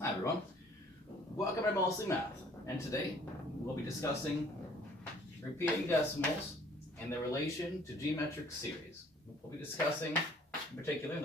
Hi everyone, welcome to Mostly Math, and today we'll be discussing repeating decimals and their relation to geometric series. We'll be discussing in particular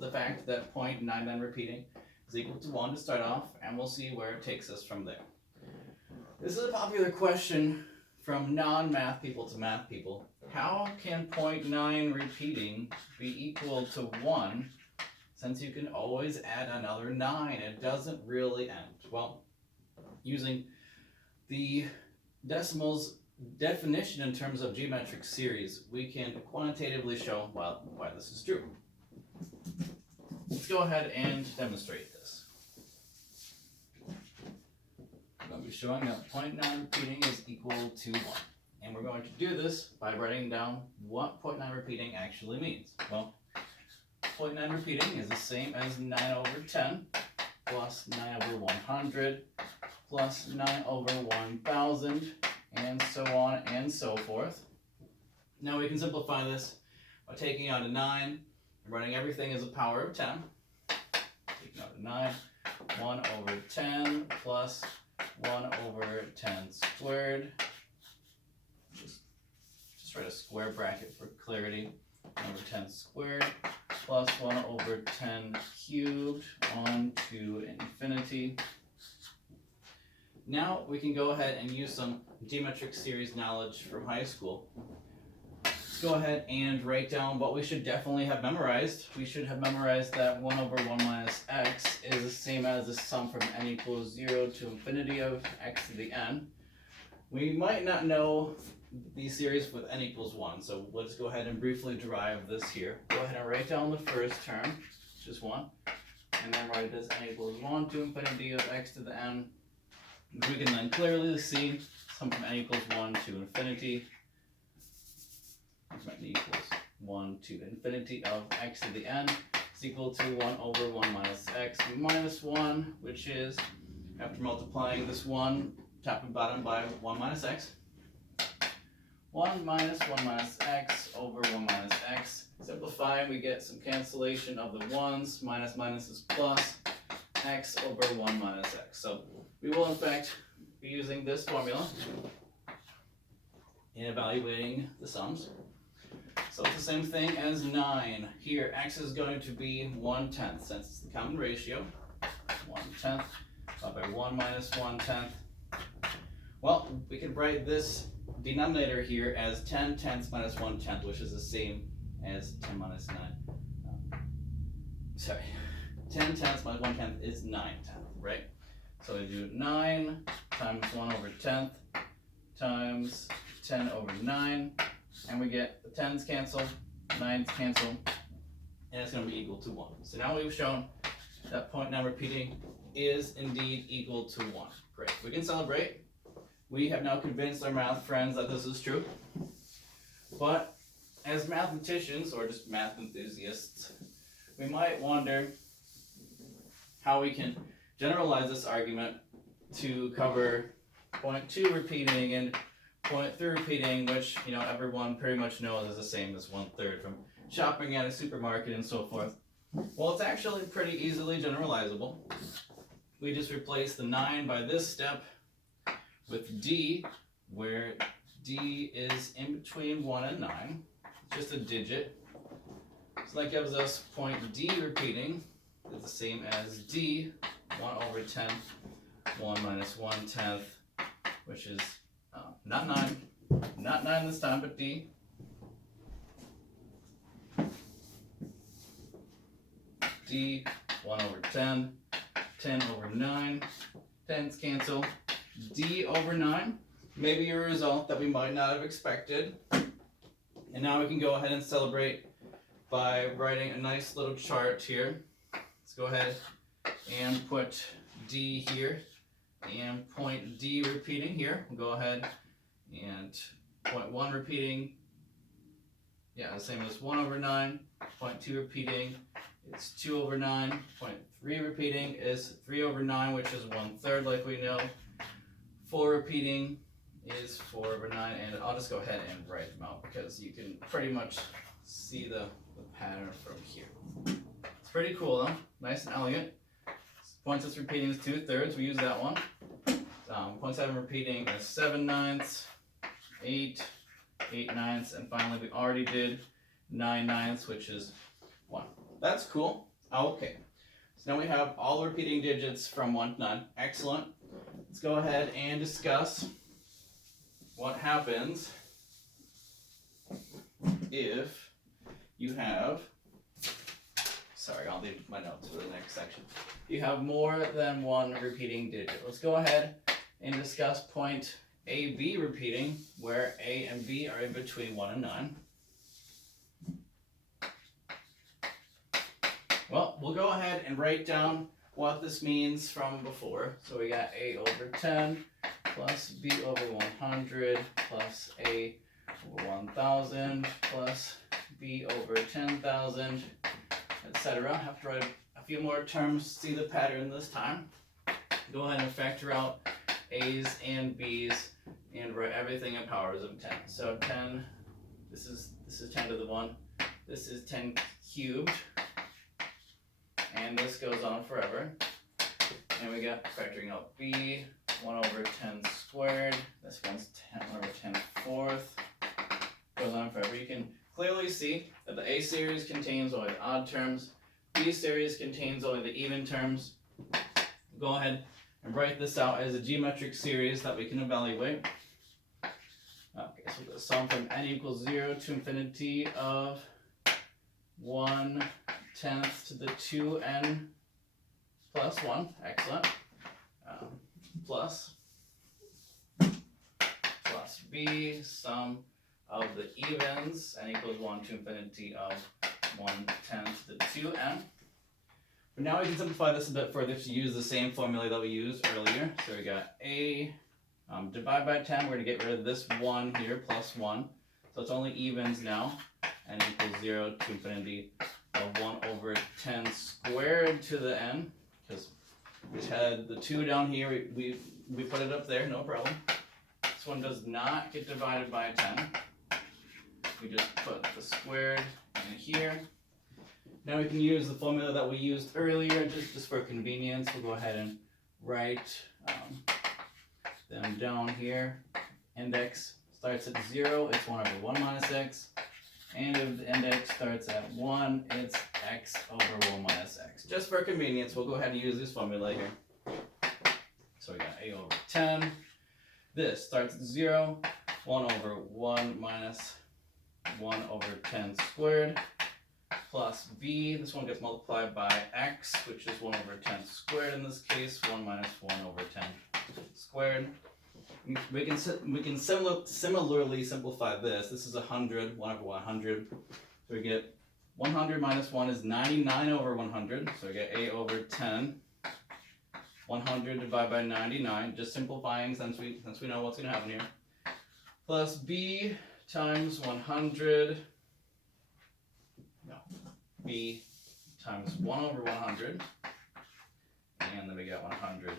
the fact that 0.99 repeating is equal to 1 to start off, and we'll see where it takes us from there. This is a popular question from non-math people to math people. How can 0.9 repeating be equal to 1 since you can always add another 9? It doesn't really end. Well, using the decimals definition in terms of geometric series, we can quantitatively show why this is true. Let's go ahead and demonstrate this. I'm going to be showing that 0.9 repeating is equal to 1. And we're going to do this by writing down what 0.9 repeating actually means. Well, 0.9 repeating is the same as 9 over 10 plus 9 over 100 plus 9 over 1000 and so on and so forth. Now we can simplify this by taking out a 9 and writing everything as a power of 10. Taking out a 9, 1 over 10 plus 1 over 10 squared. Just write a square bracket for clarity. 1 over 10 squared plus 1 over 10 cubed on to infinity. Now we can go ahead and use some geometric series knowledge from high school. Let's go ahead and write down what we should definitely have memorized. We should have memorized that 1 over 1 minus x is the same as the sum from n equals 0 to infinity of x to the n. We might not know the series with n equals 1, so let's go ahead and briefly derive this here. Go ahead and write down the first term, which is 1, and then write it as n equals 1 to infinity of x to the n. We can then clearly see sum from n equals 1 to infinity. N equals 1 to infinity of x to the n is equal to 1 over 1 minus x minus 1, which is, after multiplying this 1 top and bottom by 1 minus x, 1 minus 1 minus x over 1 minus x. Simplifying, we get some cancellation of the 1's. Minus minus is plus. X over 1 minus x. So we will in fact be using this formula in evaluating the sums. So it's the same thing as 9. Here, x is going to be 1/10, since it's the common ratio. 1/10 by 1 minus 1/10. Well, we could write this denominator here as 10 tenths minus 1/10, which is the same as 10 minus 9. 10 tenths minus 1/10 is 9/10, right? So we do 9 times 1 over 10th times 10 over 9, and we get the 10's cancel, 9's cancel, and it's going to be equal to 1. So now we've shown that 0.9 repeating is indeed equal to 1. Great. We can celebrate. We have now convinced our math friends that this is true. But as mathematicians, or just math enthusiasts, we might wonder how we can generalize this argument to cover 0.2 repeating and 0.3 repeating, which everyone pretty much knows is the same as 1/3 from shopping at a supermarket and so forth. Well, it's actually pretty easily generalizable. We just replace the 9 by this step with d, where d is in between 1 and 9, just a digit. So that gives us point d repeating is the same as d, 1 over 10, 1 minus 1/10, which is not 9 this time, but d. d, 1 over 10, 10 over 9, 10's cancel. D over 9, maybe a result that we might not have expected. And now we can go ahead and celebrate by writing a nice little chart here. Let's go ahead and put D here and point D repeating here. We'll go ahead and point 1 repeating, the same as 1 over 9. Point 2 repeating, it's 2 over 9. Point 3 repeating is 3 over 9, which is 1/3 like we know. 4 repeating is 4 over 9, and I'll just go ahead and write them out because you can pretty much see the pattern from here. It's pretty cool though, nice and elegant. 0.6 repeating is 2/3, we use that one. 0.7 repeating is 7/9, 8, 8/9, and finally we already did 9/9, which is 1. That's cool. Okay, so now we have all the repeating digits from 1 to 9. Excellent. Let's go ahead and discuss what happens if you have, sorry, I'll leave my notes for the next section. You have more than one repeating digit. Let's go ahead and discuss point AB repeating, where A and B are in between 1 and 9. Well, we'll go ahead and write down what this means from before. So we got A over 10 plus B over 100 plus A over 1,000 plus B over 10,000, etc. Have to write a few more terms to see the pattern this time. Go ahead and factor out A's and B's and write everything in powers of 10. So 10, this is 10 to the 1. This is 10 cubed. And this goes on forever. And we got factoring out B, 1 over 10 squared. This one's 1 over 10 fourth. Goes on forever. You can clearly see that the A series contains only the odd terms. B series contains only the even terms. Go ahead and write this out as a geometric series that we can evaluate. Okay, so the sum from n equals 0 to infinity of 1/10 to the 2n plus 1, excellent, plus b, sum of the evens, n equals 1 to infinity of 1/10 to the 2n. But now we can simplify this a bit further to use the same formula that we used earlier. So we got a, divide by 10, we're going to get rid of this 1 here, plus 1. So it's only evens now, n equals 0 to infinity of 1 over 10 squared to the n, because we had the 2 down here, we put it up there, no problem. This one does not get divided by 10. We just put the squared in here. Now we can use the formula that we used earlier, just for convenience. We'll go ahead and write them down here. Index starts at 0, it's 1 over 1 minus x. And if the index starts at 1, it's x over 1 minus x. Just for convenience, we'll go ahead and use this formula here. So we got a over 10. This starts at 0, 1 over 1 minus 1 over 10 squared, plus b, this one gets multiplied by x, which is 1 over 10 squared in this case, 1 minus 1 over 10 squared. We can similarly simplify this. This is 100, 1 over 100. So we get 100 minus 1 is 99 over 100. So we get a over 10. 100 divided by 99, just simplifying since we know what's going to happen here. Plus b times 100. No, b times 1 over 100. And then we get 100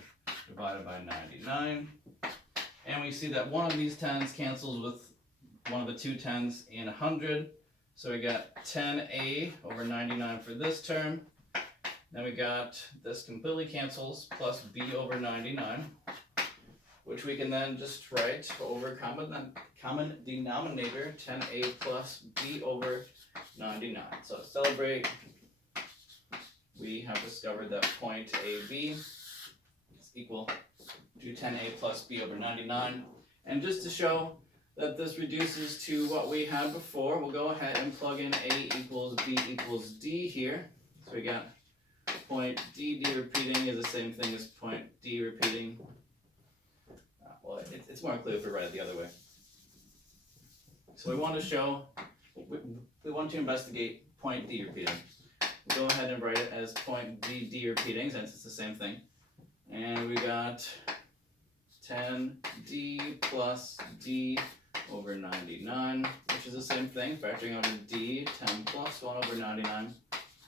divided by 99. And we see that one of these 10s cancels with one of the two 10s in 100. So we got 10a over 99 for this term. Then we got this completely cancels plus b over 99, which we can then just write over common denominator, 10a plus b over 99. So to celebrate, we have discovered that point AB is equal to 10a plus b over 99. And just to show that this reduces to what we had before, we'll go ahead and plug in a equals b equals d here. So we got point d repeating is the same thing as point d repeating. Well, it's more clear if we write it the other way. So we want to show, we want to investigate point d repeating. We'll go ahead and write it as point d repeating since it's the same thing. And we got 10d plus d over 99, which is the same thing, factoring out a d, 10 plus 1 over 99,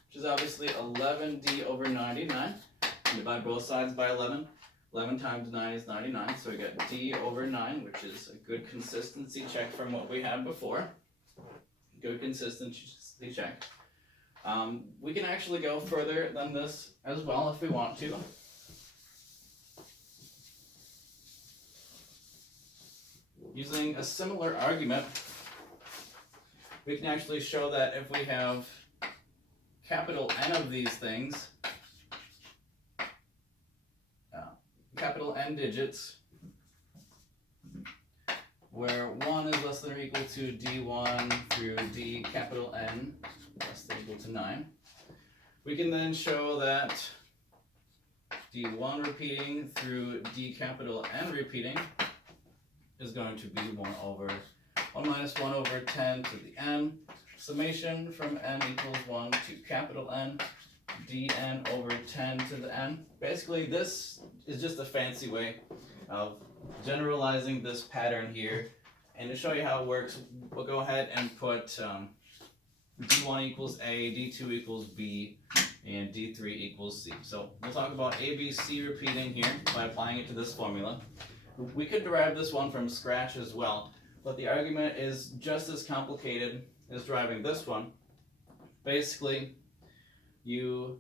which is obviously 11d over 99. And divide both sides by 11. 11 times 9 is 99, so we get d over 9, which is a good consistency check from what we had before. Good consistency check. We can actually go further than this as well if we want to. using a similar argument, we can actually show that if we have capital N of these things, capital N digits, where 1 is less than or equal to d1 through d capital N less than or equal to 9, we can then show that d1 repeating through d capital N repeating is going to be 1 over 1 minus 1 over 10 to the n, summation from n equals 1 to capital N, dn over 10 to the n. Basically, this is just a fancy way of generalizing this pattern here. And to show you how it works, we'll go ahead and put d1 equals a, d2 equals b, and d3 equals c. So we'll talk about a, b, c repeating here by applying it to this formula. We could derive this one from scratch as well, but the argument is just as complicated as deriving this one. Basically, you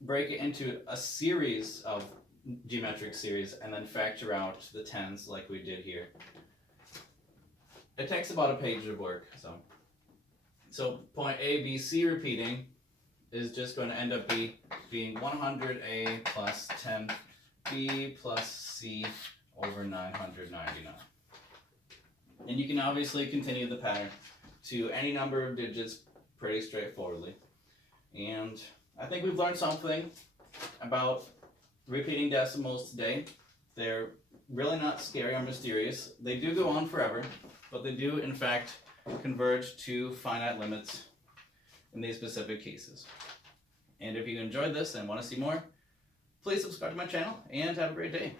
break it into a series of geometric series and then factor out the tens like we did here. It takes about a page of work. So point A, B, C repeating is just going to end up being 100A plus 10B plus C over 999. And you can obviously continue the pattern to any number of digits pretty straightforwardly. And I think we've learned something about repeating decimals today. They're really not scary or mysterious. They do go on forever, but they do in fact converge to finite limits in these specific cases. And if you enjoyed this and want to see more, please subscribe to my channel and have a great day.